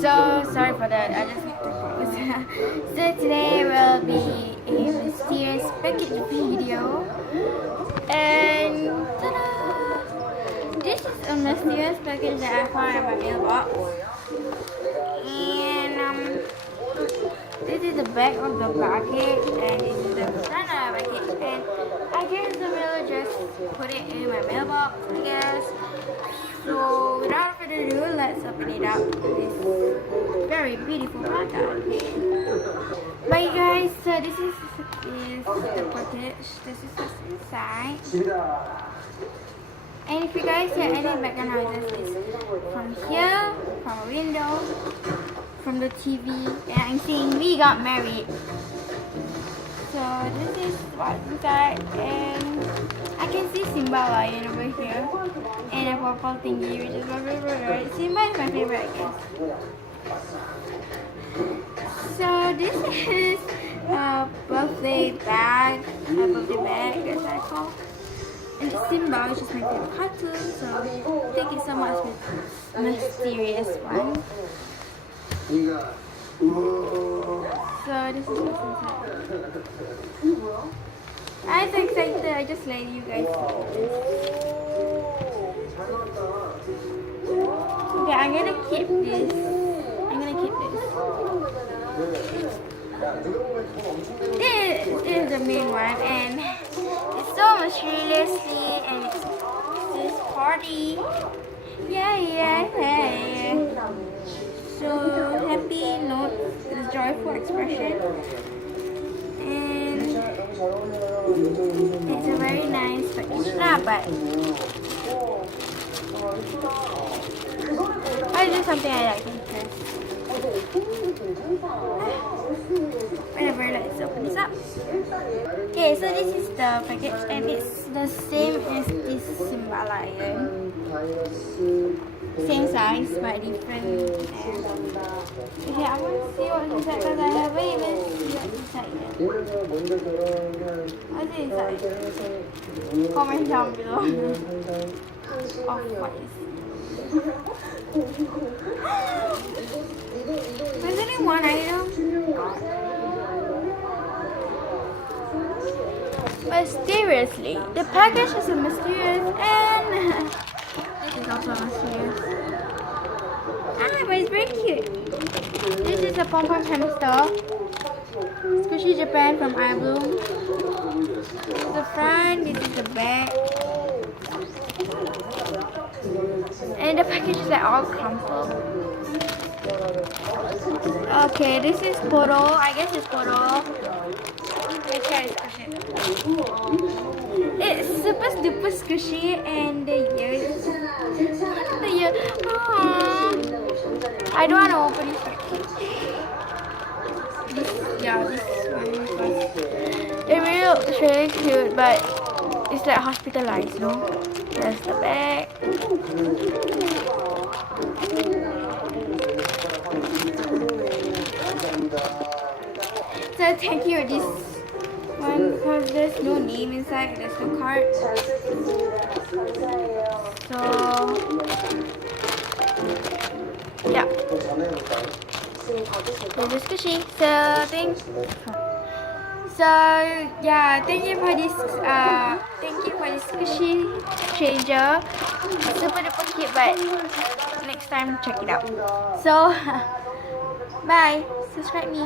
So sorry for that. I just need to pause. So today will be a mysterious package video, and ta-da! This is a mysterious package that I found in my mailbox, and this is the back of the package, and this is the front of the package, and I guess the mailer just put it in my mailbox, I guess. So without further ado, let's open it up. This very beautiful package. Bye guys, so this is the package. This is what's inside. And if you guys hear any background noises, it's from here, from a window, from the TV, and I'm saying we got married. So this is what's inside, and I can see Simba lion over here, and a purple thingy, which is my favorite. Simba is my favorite, I guess. So this is a birthday bag, that's what I call. And Simba, which is my favorite cartoon, so thank you so much for the mysterious one. So this is what's inside. I'm so excited. I just let you guys see this. Okay, I'm gonna keep this. This is the main one, and it's so mysteriously, and it's this party. Yeah. So happy note, this joyful expression, and it's a very nice package. But I do something I like because whatever. Let's open this up. Okay, so this is the package, and it's the same as this Simba lion. Same size but different. And okay, I want to see what's inside because I haven't even seen what's inside yet. What's inside? Comment down below. Oh, what is there's only one item. Mysteriously, the package is a mysterious, and this is also mysterious. But it's very cute. This is a pom-pom hamster. Squishy Japan from iBloom. This is the front, this is the back. And the package is like all crumpled. Okay, this is Poro. I guess it's Poro. Let's try to squish it. It's super duper squishy, and the ears. I don't want to open this package. This one. It really looks really cute, but it's like hospitalized, no? There's the bag. So thank you this one because there's no name inside, there's no card. So yeah, there's a squishy. Thank you for this squishy stranger. Super duper cute, but next time check it out. So bye, subscribe me.